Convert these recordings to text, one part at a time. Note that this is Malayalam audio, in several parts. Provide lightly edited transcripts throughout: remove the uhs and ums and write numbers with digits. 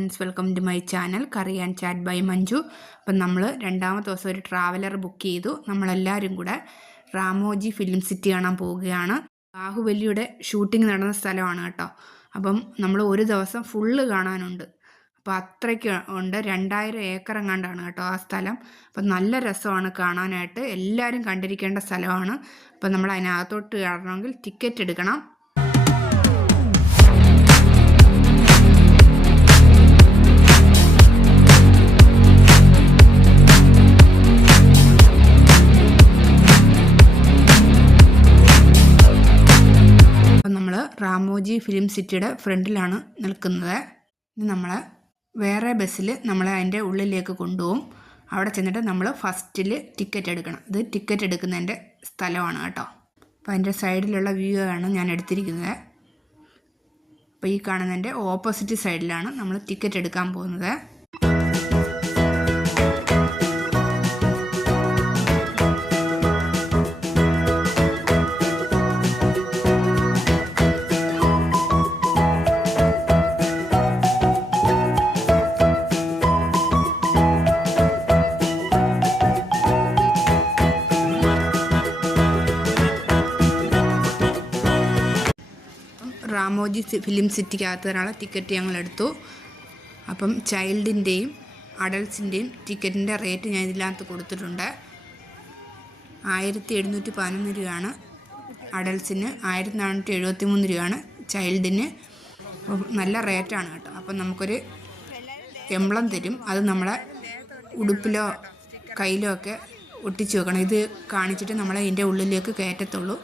Friends, welcome to my channel curry and chat by Manju. അപ്പം നമ്മൾ രണ്ടാമത്തെ ദിവസം ഒരു ട്രാവലർ ബുക്ക് ചെയ്തു. നമ്മളെല്ലാവരും കൂടെ റാമോജി ഫിലിം സിറ്റി കാണാൻ പോവുകയാണ്. ബാഹുബലിയുടെ ഷൂട്ടിംഗ് നടന്ന സ്ഥലമാണ് കേട്ടോ. അപ്പം നമ്മൾ ഒരു ദിവസം ഫുള്ള് കാണാനുണ്ട്. അപ്പോൾ അത്രയ്ക്ക് ഉണ്ട്, 2000 ഏക്കർ എങ്ങാണ്ടാണ് കേട്ടോ ആ സ്ഥലം. അപ്പം നല്ല രസമാണ് കാണാനായിട്ട്, എല്ലാവരും കണ്ടിരിക്കേണ്ട സ്ഥലമാണ്. അപ്പം നമ്മൾ അതിനകത്തോട്ട് കയറണമെങ്കിൽ ടിക്കറ്റ് എടുക്കണം. റാമോജി ഫിലിം സിറ്റിയുടെ ഫ്രണ്ടിലാണ് നിൽക്കുന്നത്. നമ്മൾ വേറെ ബസ്സിൽ നമ്മളെ അതിൻ്റെ ഉള്ളിലേക്ക് കൊണ്ടുപോകും. അവിടെ ചെന്നിട്ട് നമ്മൾ ഫസ്റ്റിൽ ടിക്കറ്റ് എടുക്കണം. ഇത് ടിക്കറ്റ് എടുക്കുന്നതിൻ്റെ സ്ഥലമാണ് കേട്ടോ. അപ്പോൾ അതിൻ്റെ സൈഡിലുള്ള വ്യൂ ആണ് ഞാൻ എടുത്തിരിക്കുന്നത്. അപ്പോൾ ഈ കാണുന്നതിൻ്റെ ഓപ്പോസിറ്റ് സൈഡിലാണ് നമ്മൾ ടിക്കറ്റ് എടുക്കാൻ പോകുന്നത്. റാമോജി ഫിലിം സിറ്റിക്കകത്ത് ഒരാളെ ടിക്കറ്റ് ഞങ്ങൾ എടുത്തു. അപ്പം ചൈൽഡിൻ്റെയും അഡൾട്ട്സിൻ്റെയും ടിക്കറ്റിൻ്റെ റേറ്റ് ഞാൻ ഇതിനകത്ത് കൊടുത്തിട്ടുണ്ട്. 1711 രൂപയാണ് അഡൾട്ട്സിന്, 1473 രൂപയാണ് ചൈൽഡിന്. നല്ല റേറ്റാണ് കേട്ടോ. അപ്പം നമുക്കൊരു എംബ്ലം തരും. അത് നമ്മളെ ഉടുപ്പിലോ കയ്യിലോ ഒക്കെ ഒട്ടിച്ച് വെക്കണം. ഇത് കാണിച്ചിട്ട് നമ്മളെ ഇതിൻ്റെ ഉള്ളിലേക്ക് കയറ്റത്തുള്ളൂ.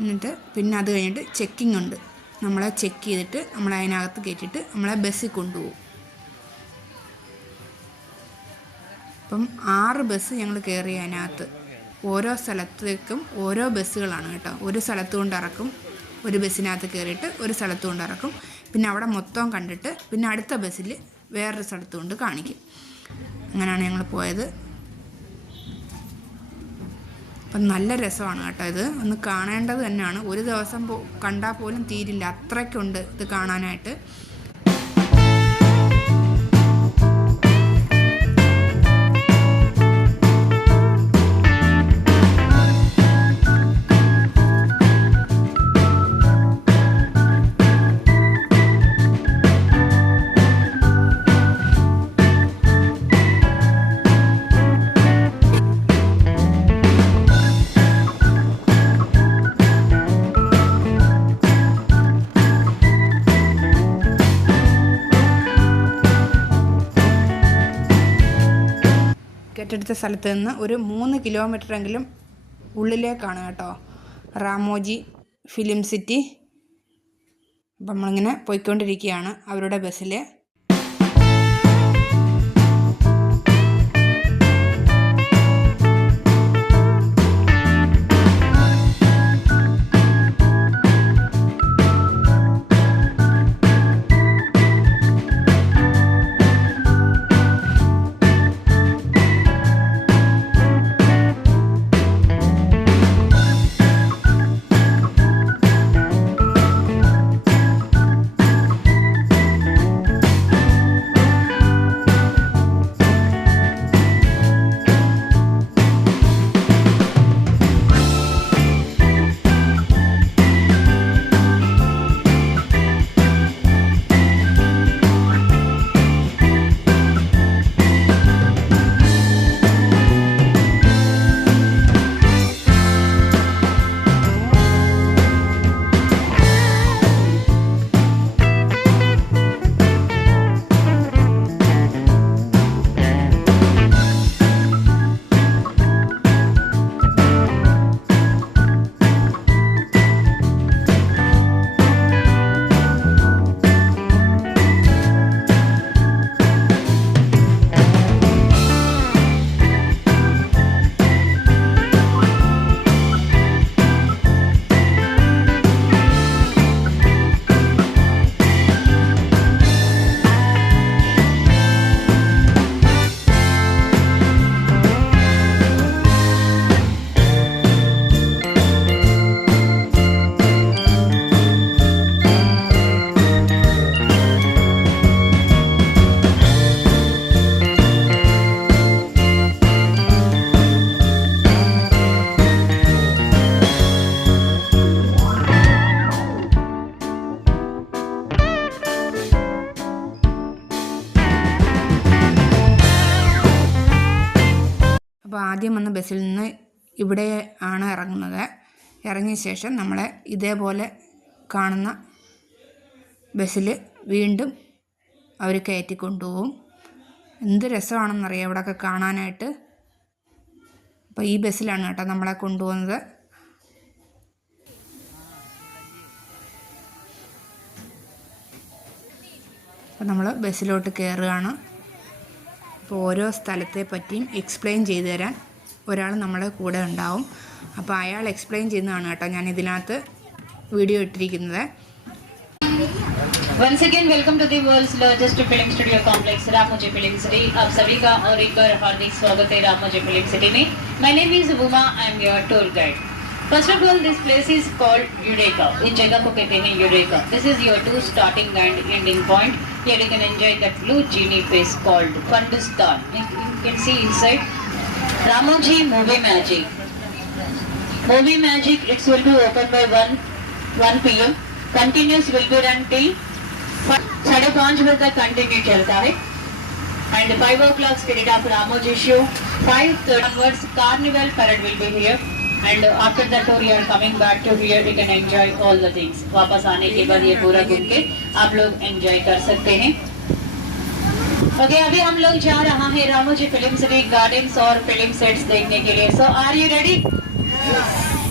എന്നിട്ട് പിന്നെ അത് കഴിഞ്ഞിട്ട് ചെക്കിംഗ് ഉണ്ട്. നമ്മളെ ചെക്ക് ചെയ്തിട്ട് നമ്മളെ അതിനകത്ത് കയറ്റിയിട്ട് നമ്മളെ ബസ്സിൽ കൊണ്ടുപോകും. അപ്പം 6 ബസ് ഞങ്ങൾ കയറി. അതിനകത്ത് ഓരോ സ്ഥലത്തേക്കും ഓരോ ബസ്സുകളാണ് കേട്ടോ. ഒരു സ്ഥലത്ത് കൊണ്ട് ഇറക്കും, ഒരു ബസ്സിനകത്ത് കയറിയിട്ട് ഒരു സ്ഥലത്ത് കൊണ്ട് ഇറക്കും. പിന്നെ അവിടെ മൊത്തം കണ്ടിട്ട് പിന്നെ അടുത്ത ബസ്സിൽ വേറൊരു സ്ഥലത്ത് കൊണ്ട് കാണിക്കും. അങ്ങനെയാണ് ഞങ്ങൾ പോയത്. അപ്പം നല്ല രസമാണ് കേട്ടോ. ഇത് ഒന്ന് കാണേണ്ടത് തന്നെയാണ്. ഒരു ദിവസം കണ്ടാൽ പോലും തീരില്ല, അത്രയ്ക്കുണ്ട് ഇത് കാണാനായിട്ട്. ടിക്കറ്റ് സ്ഥലത്ത് നിന്ന് ഒരു 3 കിലോമീറ്ററെങ്കിലും ഉള്ളിലേക്കാണ് കേട്ടോ റാമോജി ഫിലിം സിറ്റി. അപ്പം നമ്മളിങ്ങനെ പോയിക്കൊണ്ടിരിക്കുകയാണ് അവരുടെ ബസ്സിൽ. ആദ്യം വന്ന ബസ്സിൽ നിന്ന് ഇവിടെ ആണ് ഇറങ്ങുന്നത്. ഇറങ്ങിയ ശേഷം നമ്മളെ ഇതേപോലെ കാണുന്ന ബസ്സിൽ വീണ്ടും അവർ കയറ്റി കൊണ്ടുപോകും. എന്ത് രസമാണെന്നറിയാം ഇവിടെയൊക്കെ കാണാനായിട്ട്. അപ്പോൾ ഈ ബസ്സിലാണ് കേട്ടോ നമ്മളെ കൊണ്ടുപോകുന്നത്. അപ്പോൾ നമ്മൾ ബസ്സിലോട്ട് കയറുകയാണ്. അപ്പോൾ ഓരോ സ്ഥലത്തെ പറ്റിയും എക്സ്പ്ലെയിൻ ചെയ്തു തരാൻ ഒരാൾ നമ്മുടെ കൂടെ ഉണ്ടാവും. അപ്പോൾ അയാൾ എക്സ്പ്ലെയിൻ ചെയ്യുന്നതാണ് കേട്ടോ ഞാൻ ഇതിനകത്ത് വീഡിയോ ഇട്ടിരിക്കുന്നത്. Once again, welcome to the world's largest film studio complex, Ramoji Film City. आप सभी का और एक बार हार्दिक स्वागत है Ramoji Film City में. My name is Uma. I am your tour guide. First of all, this place is called Eureka. इस जगह को कहते हैं Eureka. This is your tour starting and ending point. Here you can enjoy that blue genie face called Pandustan. You can see inside Ramoji Movie Magic. Movie Magic, it will be open by 1 p.m. Continuous will be run till 5:30 बजे तक कंटिन्यू चलता है. And 5 o'clock spirit of Ramoji show. 5:30 onwards carnival parade will be here. And after that tour you are coming back to here. You can enjoy all the things. वापस आने के बाद ये पूरा घूम के आप लोग enjoy कर सकते हैं. ओके, अभी हम लोग जा रहा है रामोजी फिल्म सिटी गार्डन्स और फिल्म सेट्स देखने के लिए. सो आर यू रेडी?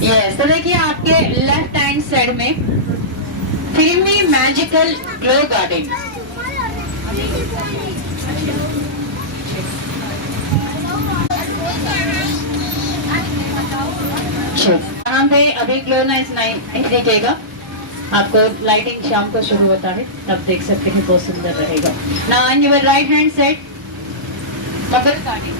यस. तो देखिए आपके लेफ्ट हैंड साइड में फिल्मी मैजिकल ग्लो गार्डन. यहाँ पे अभी ग्लो नाइट नहीं दिखेगा आपको. लाइटिंग शाम को शुरू होता है तब देख सकते हैं, बहुत सुंदर रहेगा. Now on your right hand side Mughal garden.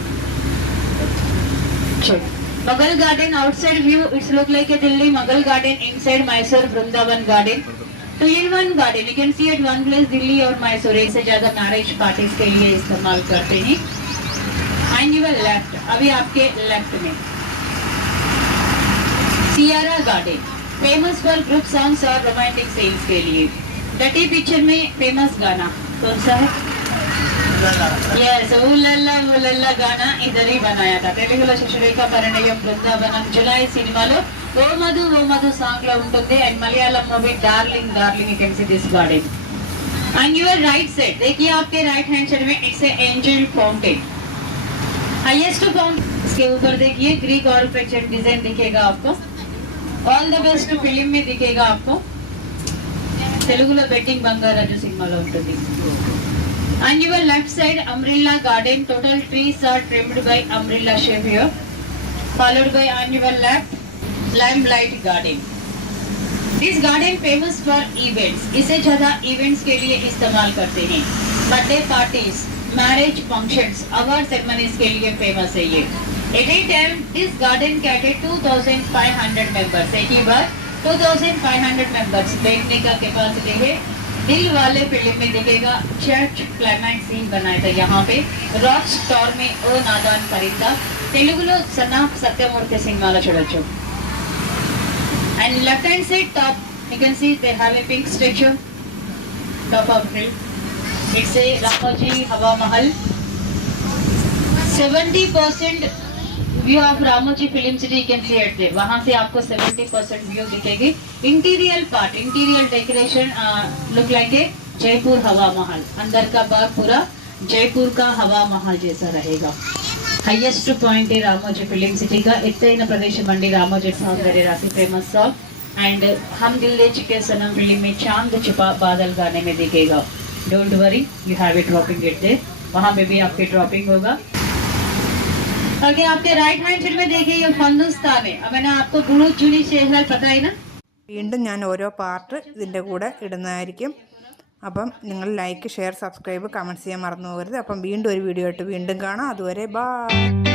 Mughal garden outside view it's look like a Delhi Mughal garden. Inside Mysore Vrindavan garden. 2-in-1 garden. You can see at one place Delhi और मैसूर. एक से ज्यादा मैरिज पार्टीज के लिए इस्तेमाल करते हैं. एंड योर लेफ्ट, अभी आपके लेफ्ट में सियारा garden, famous for group songs और रोमांटिक सीन्स के लिए. डटी पिक्चर में फेमस गाना कौन सा है? यस, ఊళ్ళల్లా गाना इधर ही बनाया था. తెలుగులో శశిరేఖ పరిణయం బృందావనం జులై సినిమాలో ఓ మధు సాంగ్ లో ఉంటుంది. And Malayalam movie darling you can see this garden. And your right side देखिए आपके राइट हैंड साइड में it's a angel fountain, highest fountain. इसके ऊपर देखिए ग्रीक आर्किटेक्चर डिजाइन दिखेगा आपको. ऑल द बेस्ट फिल्म में दिखेगा आपको. తెలుగులో బెట్టింగ్ బంగారాజు సినిమాలో ఉంటుంది. On your left side, umbrella garden. Total trees are trimmed by umbrella shape here. Followed by on your left, limelight garden. This garden famous for events. इसे ज्यादा events के लिए इस्तेमाल करते हैं. Birthday parties, marriage functions, award ceremonies के लिए फेमस है ये. At a time, this garden catered 2,500 members. एक ही बार 2,500 members बैठने का कैपेसिटी है. दिल वाले फिल्म में दिखेगा चर्च क्लाइमैक्स सीन बनाया था यहाँ पे. रॉक स्टार में ओ नादान परिंदा తెలుగులో సన్నా సత్యమూర్తి సినిమాలో చూడొచ్చు. And left hand side top you can see they have a pink statue top of hill. It's a Ramoji Hawa Mahal. 70% view of Ramoji film city you can see at there. वहां से आपको 70% व्यू दिखेगी. Interior part, interior decoration look like a Jaipur Hawa Mahal. अंदर का भाग पूरा जयपुर का हवा महल जैसा रहेगा. हाईएस्ट पॉइंट है रामोजी फिल्म सिटी का. ఎత్తైన ప్రదేశం అండి రామోజీ సౌందర్య రాశి फेमस सॉन्ग. एंड हम दिल दे चुके सनम फिल्म में चांद छुपा बादल गाने में दिखेगा. Don't worry, you have it dropping it there. वहां पे भी आपके ड्रॉपिंग होगा. आगे आपके राइट हैंड साइड में देखिए ये हिंदुस्तान है. अब मैंने आपको गुरु जूनी शेहर पता है ना. വീണ്ടും ഞാൻ ഓരോ പാർട്ട് ഇതിൻ്റെ കൂടെ ഇടുന്നതായിരിക്കും. അപ്പം നിങ്ങൾ ലൈക്ക്, ഷെയർ, സബ്സ്ക്രൈബ്, കമൻറ്റ്സ് ചെയ്യാൻ മറന്നു പോകരുത്. അപ്പം വീണ്ടും ഒരു വീഡിയോ ആയിട്ട് വീണ്ടും കാണാം. അതുവരെ ബൈ.